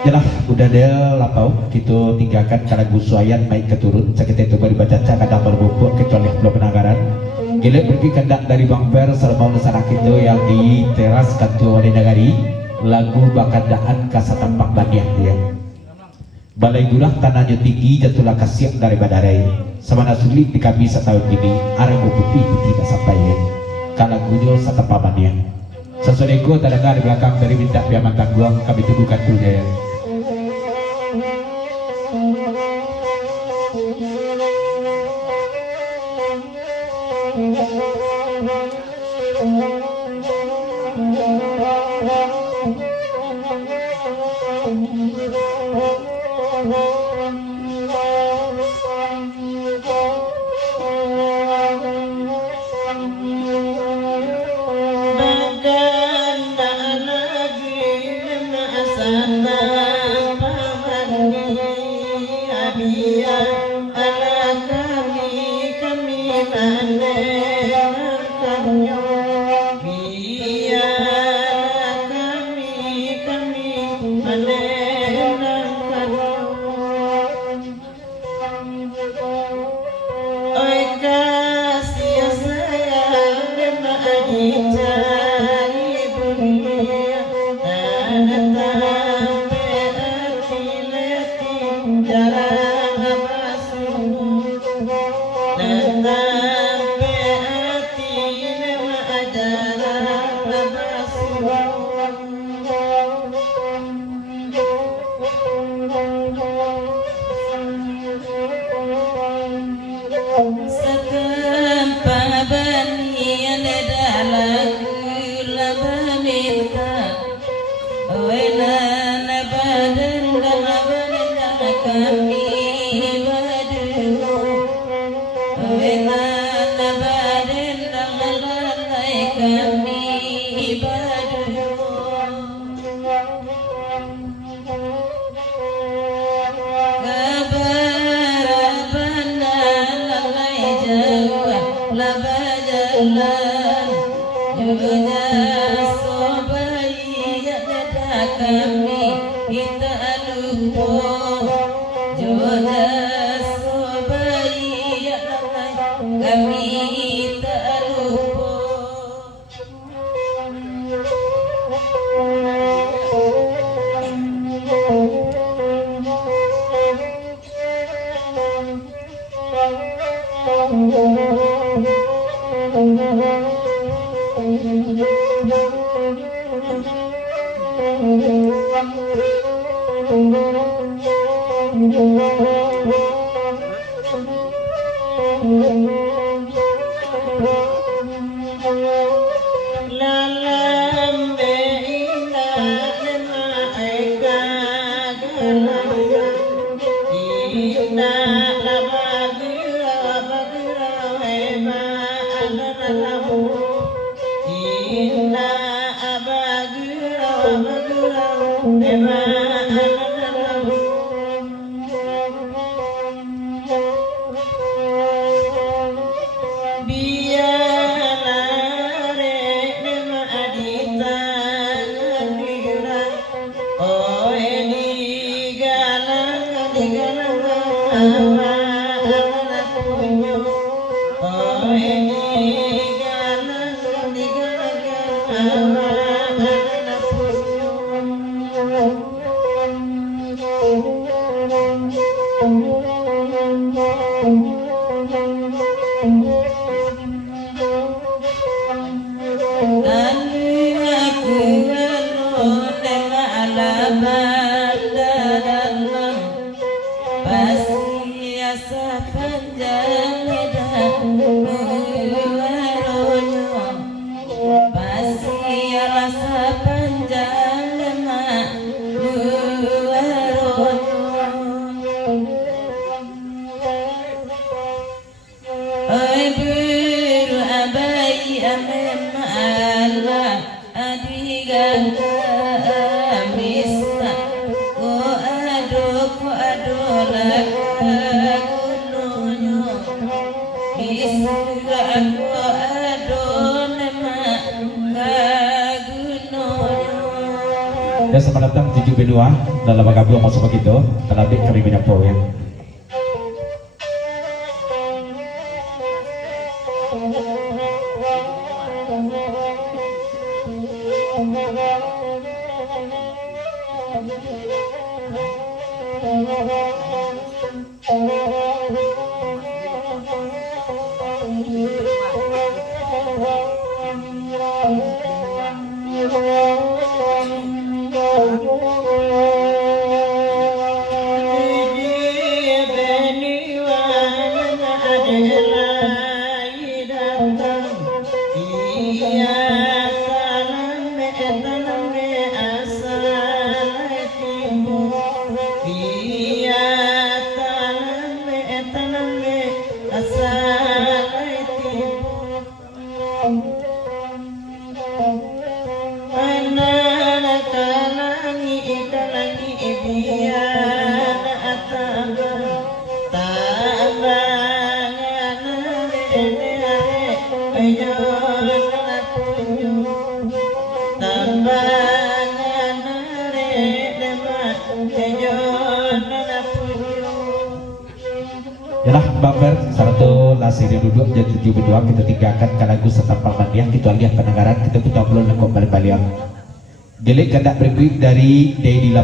Yalah udah deh lapau gitu tinggalkan kalau gusuayan naik keturun sakit itu baru baca kadang berbubuk kecuali belum penanggaran gila pergi kendak dari Bang Per serba usaha itu yang di teras kantor Wali Nagari lagu bakadaan kasa tampak badiah dia balai gulah tanahnya tinggi jatuhlah kasiak dari badarai sama sulit di kami setahun ini arah putih tidak sampai kalau gunyol satu pamannya sesuatu terdengar di belakang dari minta piaman tangguang kami tunggukan dulu ya. selamat datang 7 benua dalam gabung masuk begitu terlebih kami menyapu ya. Yalah Bang Fer, satu lasiri duduk jadi 7 berdua kita tinggalkan kalagu serta palmandiah kita lihat pendengaran kita putar belum lekuk balik-balik. Gelik kandak berikuit dari Dedi